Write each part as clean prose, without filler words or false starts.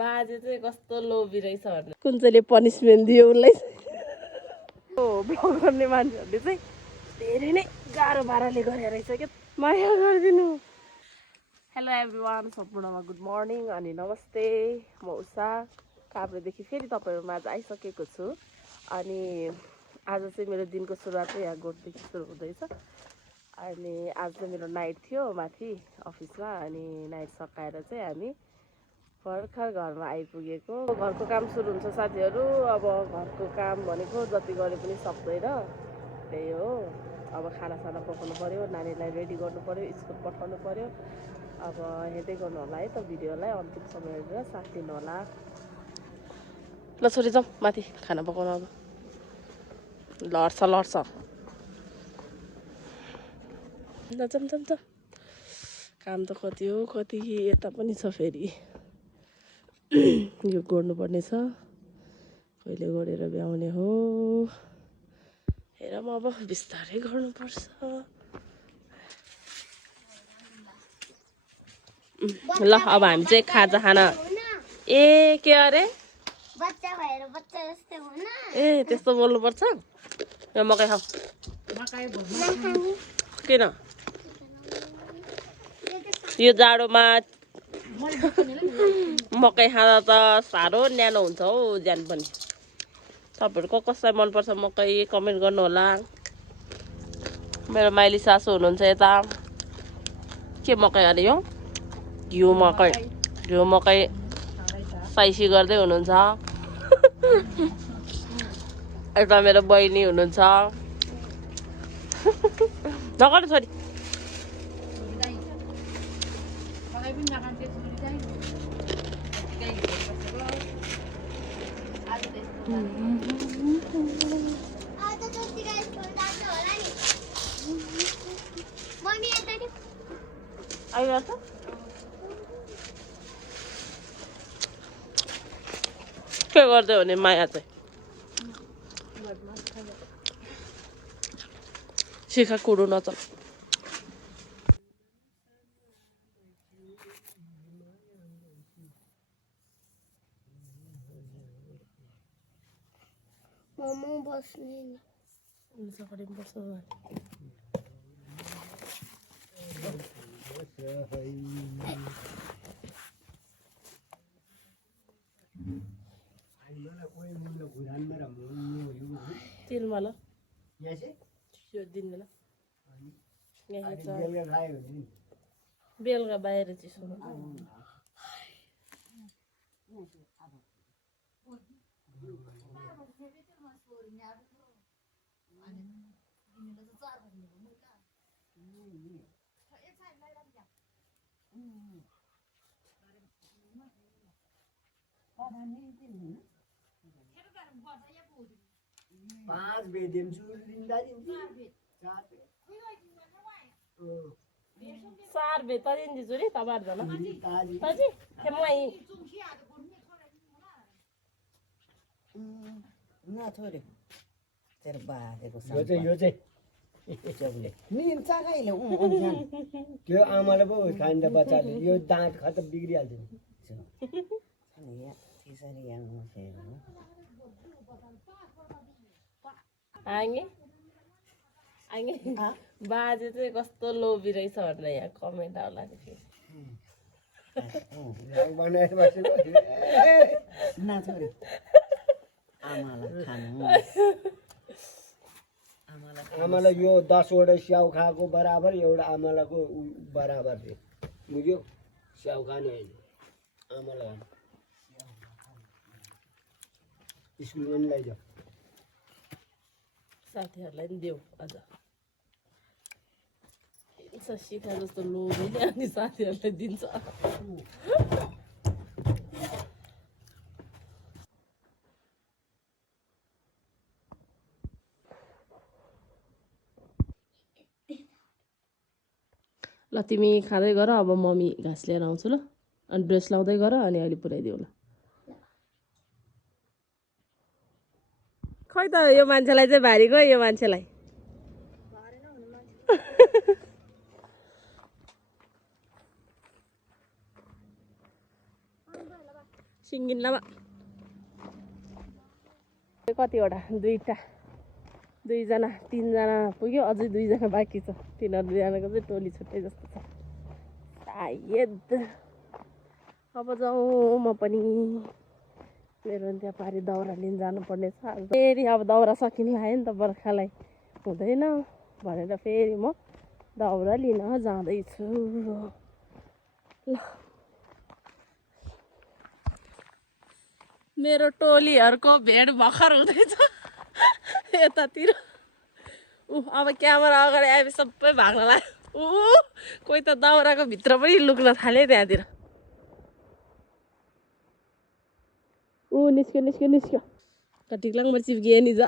बाजे चाहिँ कस्तो लोभी रहेछ भन्ने कुन चाहिँले पनिसमेन्ट दियो उसलाई भ्लग गर्ने मान्छेहरूले चाहिँ धेरै नै गाह्रो पाराले गरे रहेछ क्या माया गरिदिनु हेलो एभ्रिवान सम्पूर्णमा गुड मर्निङ अनि नमस्ते म उषा काभ्रेदेखि फेरि तपाईँहरूमा आज आइसकेको छु अनि आज चाहिँ मेरो दिनको सुरुवात चाहिँ यहाँ गोठदेखि सुरु हुँदैछ अनि आज चाहिँ मेरो नाइट थियो माथि अफिसमा अनि नाइट सकाएर चाहिँ हामी भर्खर घरमा आइपुगेको घरको काम सुरु हुन्छ साथीहरू अब घरको काम भनेको जति गरे पनि सक्दैन त्यही हो अब खानासाना पकाउनु पर्यो नानीलाई रेडी गर्नु पर्यो स्कुल पठाउनु पर्यो अब हेर्दै गर्नु होला है त भिडियोलाई अन्तिम समय हेरेर साथ दिनु होला ल छोरी जाउँ माथि खाना पकाउन अब लड्छ जाउँ काम त कति हो कति यता पनि छ फेरि यो गर्नुपर्ने छ कहिले गरेर भ्याउने हो हेर म अब बिस्तारै गर्नुपर्छ ल अब हामी चाहिँ खाजा खाना ए के अरे बच्चा भएर बच्चा जस्तै हुन ए त्यस्तो बोल्नुपर्छ यो मकै खाऊ किन यो जाडोमा मकै खाँदा त साह्रो न्यानो हुन्छ हौ ज्यान पनि तपाईँहरूको कसलाई मनपर्छ मकै कमेन्ट गर्नु होला मेरो माइली सासू हुनुहुन्छ यता के मकै अरे यो घिउ मकै साइसी गर्दै हुनुहुन्छ यता मेरो बहिनी हुनुहुन्छ नगर छोरी आइरहेको के गर्दै हो नि माया चाहिँ शिखा कुरो नचल मोमो बस्ने तेलमा ल यो दिँदैन बेलुका बाहिर चिसो पाँच बेदिन्छु चार बे तजिन दिन्छु नि तपाईँहरूजना तजी खेमै छोरे तेरो बाजेको यो चाहिँ निन्छ कहिले त्यो आमाले पो खान्छ बच्चाले यो दाँत खतम बिग्रिहाल्छ नि त्यसरी आङ्गे बाजे चाहिँ कस्तो लोभी रहेछ भनेर यहाँ कमेन्ट आउला नि फेरि छोरे आमालाई खानु आमालाई यो 10 वटा स्याउ खाएको बराबर एउटा आमालाको बराबर थियो बुझ्यो स्याउ खाने होइन आमालाई स्कुल पनि लैजाऊ साथीहरूलाई पनि देऊ अझ शिखा जस्तो लोभी नि अनि साथीहरूलाई दिन्छ ल तिमी खाँदै गर अब मम्मी घाँस लिएर आउँछु ल अनि ड्रेस लाउँदै गर अनि अहिले पुऱ्याइदिऊ ल खै त यो मान्छेलाई चाहिँ भारी गयो यो मान्छेलाई सिङ्गिन्लामा कतिवटा दुईजना तिनजना पुग्यो अझै दुईजना बाँकी छ तिनीहरू दुईजनाको चाहिँ टोली छुट्टै जस्तो छ सायद अब जाउँ म पनि मेरो पनि त्यहाँ पारि दाउरा लिन जानुपर्ने छ फेरि अब दाउरा सकिन लाग्यो नि त बर्खालाई हुँदैन भनेर फेरि म दाउरा लिन जाँदैछु ल मेरो टोलीहरूको भेट भर्खर हुँदैछ यतातिर अब क्यामेरा अगाडि आएपछि सबै भाग्न लाग्यो कोही त दाउराको भित्र पनि लुक्न थाल्यो त्यहाँतिर निस्क्यो त टिक्लाङमा चिप्किए नि जा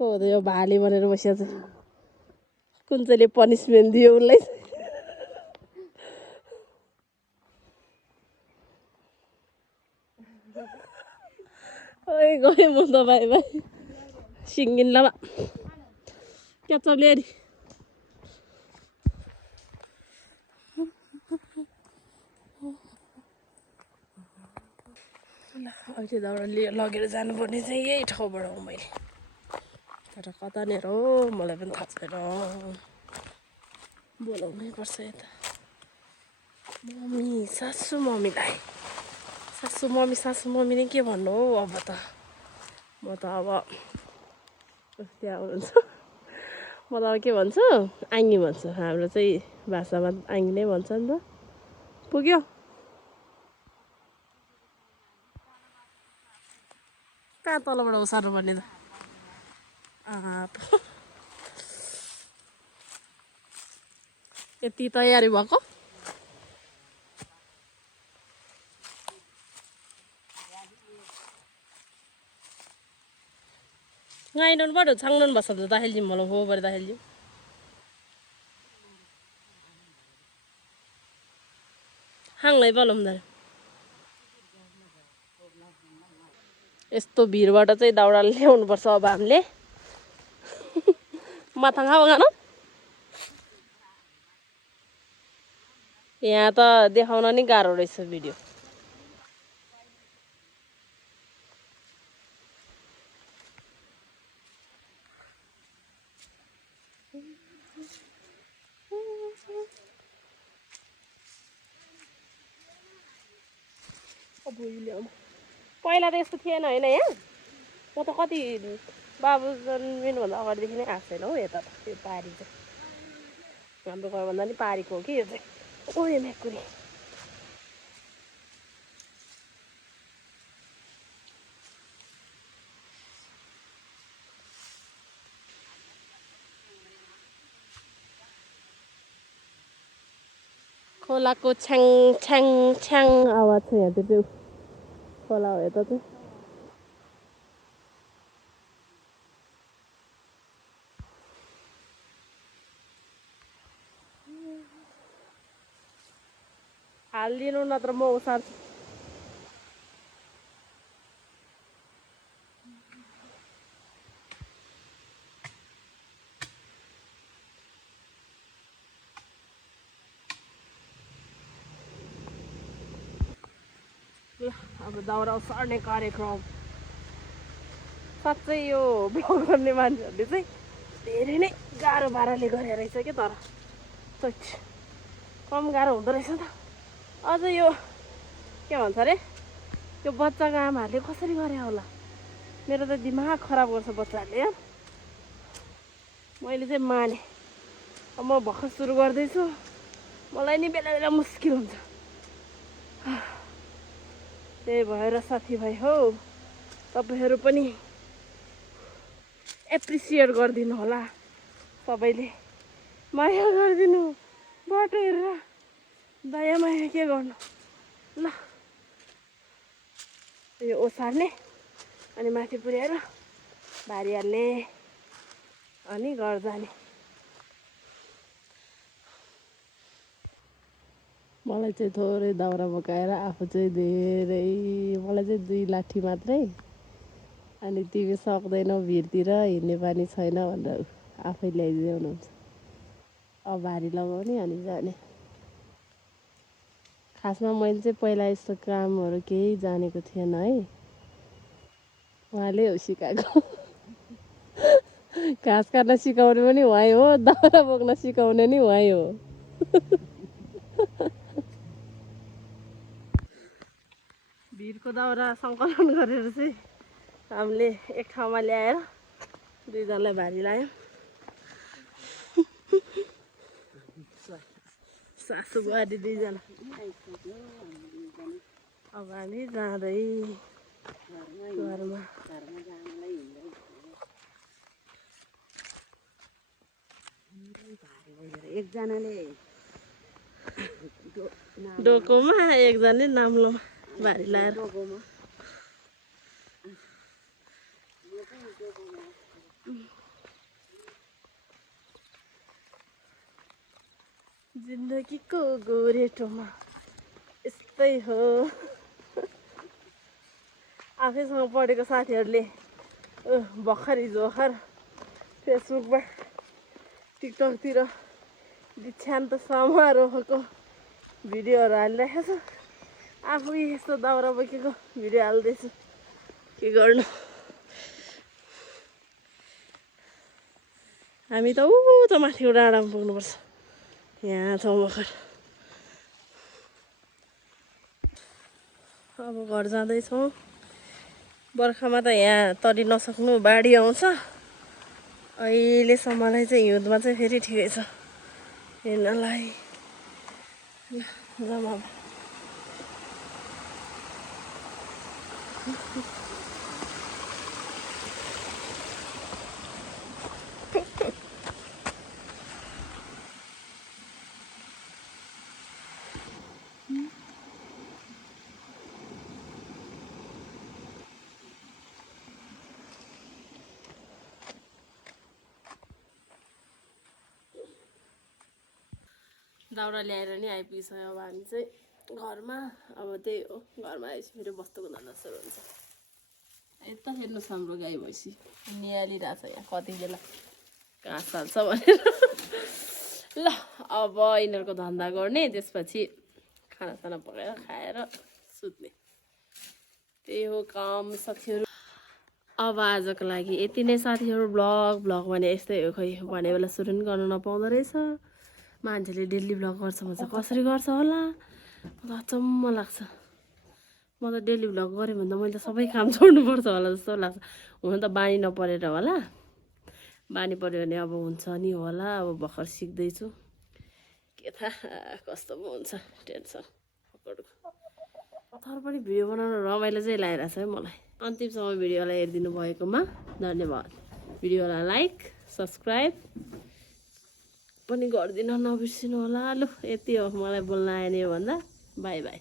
हो त यो भाले भनेर बसिएको छ कुन चाहिँले पनिसमेन्ट दियो उसलाई ओइ गएँ म त बाई सिङ्गिन्लामा क्याचअप ल्याएर अहिले दाउरा लगेर जानुपर्ने चाहिँ यही ठाउँबाट हो मैले तर कतानिर हो मलाई पनि थाहा छैन बोलाउनै पर्छ यता मम्मी सासु मम्मीलाई सासु मम्मी नै के भन्नु हौ अब त म त अब त्यहाँ हुनुहुन्छ म त अब के भन्छु आङ्गी भन्छु हाम्रो चाहिँ भाषामा आङ्गी नै भन्छ नि त पुग्यो कहाँ तलबाट ओसार्नु पर्ने त यति तयारी भएको ngayon ba do changnon ba sabda dahil jim malo ho bar dahil jim hanglai balom dar यस्तो भिरबाट चाहिँ दाउरा ल्याउनु पर्छ अब हामीले माथा खाऊ गान यहाँ त देखाउन नि गाह्रो रहेछ भिडियो पहिला त यस्तो थिएन हैन यहाँ म त कति बाबु जन्मिनुभन्दा अगाडिदेखि नै आएको छैन हौ यता त यो पारी चाहिँ हाम्रो घरभन्दा नि पारीको हो कि यो चाहिँ ओ यो मेकुरी खोलाको छ्याङ छ्याङ छ्याङ आवाज छ यहाँ चाहिँ खोला हो यता चाहिँ हालिदिनु नत्र म उसार्छु अब दाउरा सर्ने कार्यक्रम साँच्चै यो ब्लग गर्ने मान्छेहरूले चाहिँ धेरै नै गाह्रो पाराले गरे रहेछ क्या तर सोच कम गाह्रो हुँदो रहेछ त अझ यो के भन्छ अरे यो बच्चाको आमाहरूले कसरी गरे होला मेरो त दिमाग खराब गर्छ बच्चाहरूले यार मैले चाहिँ माने अब म भर्खर सुरु गर्दैछु मलाई नि बेला बेला मुस्किल हुन्छ त्यही भएर साथीभाइ हौ तपाईँहरू पनि एप्रिसिएट गरिदिनु होला सबैले माया गरिदिनु बाटो हेरेर दया माया के गर्नु ल यो ओसार्ने अनि माथि पुर्याएर भारी हाल्ने अनि घर जाने मलाई चाहिँ थोरै दाउरा बोकाएर आफू चाहिँ धेरै मलाई चाहिँ 2 लाठी मात्रै अनि तिमी सक्दैनौ भिरतिर हिँड्ने बानी छैन भनेर आफै ल्याइदिनुहुन्छ अब भारी लगाउने अनि जाने खासमा मैले चाहिँ पहिला यस्तो कामहरू केही जानेको थिएन है, उहाँले हो सिकाएको। घाँस काट्न सिकाउने पनि उहाँ हो, दाउरा बोक्न सिकाउने नि उहाँ हो। भिरको दाउरा सङ्कलन गरेर चाहिँ हामीले एक ठाउँमा ल्याएर दुईजनालाई भारी लाग्यो। सासु बुहारी दुईजना। अब हामी जाँदै घरमा। एकजनाले डोकोमा एकजनाले नाम्लोमा भारी लाएर। जिन्दगीको गोरेटोमा यस्तै हो। आफैसँग पढेको साथीहरूले भर्खर हिजो भर्खर फेसबुकमा टिकटकतिर दीक्षान्त समारोहको भिडियोहरू हालिरहेको छ। आफू यस्तो दाउरा बोकेको भिडियो हाल्दैछु, के गर्नु। हामी त त माथिको डाँडामा पुग्नुपर्छ। यहाँ छौँ भर्खर। अब घर जाँदैछौँ। बर्खामा त यहाँ तरि नसक्नु, बाढी आउँछ। अहिलेसम्मलाई चाहिँ हिउँदमा चाहिँ फेरि ठिकै छ हिँड्नलाई। जमा दाउरा ल्याएर नि आइपुगिसक्यो। अब हामी चाहिँ घरमा। अब त्यही हो, घरमा आएपछि फेरि बस्नुको धन्दा सुरु हुन्छ। यता हेर्नुहोस् हाम्रो गाई भैँसी निहालिरहेछ यहाँ कति बेला घाँस हाल्छ भनेर। ल अब यिनीहरूको धन्दा गर्ने, त्यसपछि खानासाना पकाएर खाएर सुत्ने, त्यही हो काम साथीहरू। अब आजको लागि यति नै साथीहरू। ब्लग भने यस्तै हो, खै भने बेला सुरु पनि गर्नु नपाउँदो रहेछ। मान्छेले डेली ब्लग गर्छ भन्छ, कसरी गर्छ होला, म त अचम्म लाग्छ। म त डेली ब्लग गरेँ भने त मैले त सबै काम छोड्नुपर्छ होला जस्तो लाग्छ। हुन त बानी नपरेर होला, बानी पऱ्यो भने अब हुन्छ नि होला। अब भर्खर सिक्दैछु, के थाहा कस्तो पो हुन्छ, टेन्सन पकडको। तर पनि भिडियो बनाउन रमाइलो चाहिँ लागिरहेछ है मलाई। अन्तिमसम्म भिडियोलाई हेरिदिनु भएकोमा धन्यवाद। भिडियोलाई लाइक सब्सक्राइब पनि गरिदिन नबिर्सिनु होला। लु यति हो मलाई बोल्न आएन भन्दा। By by.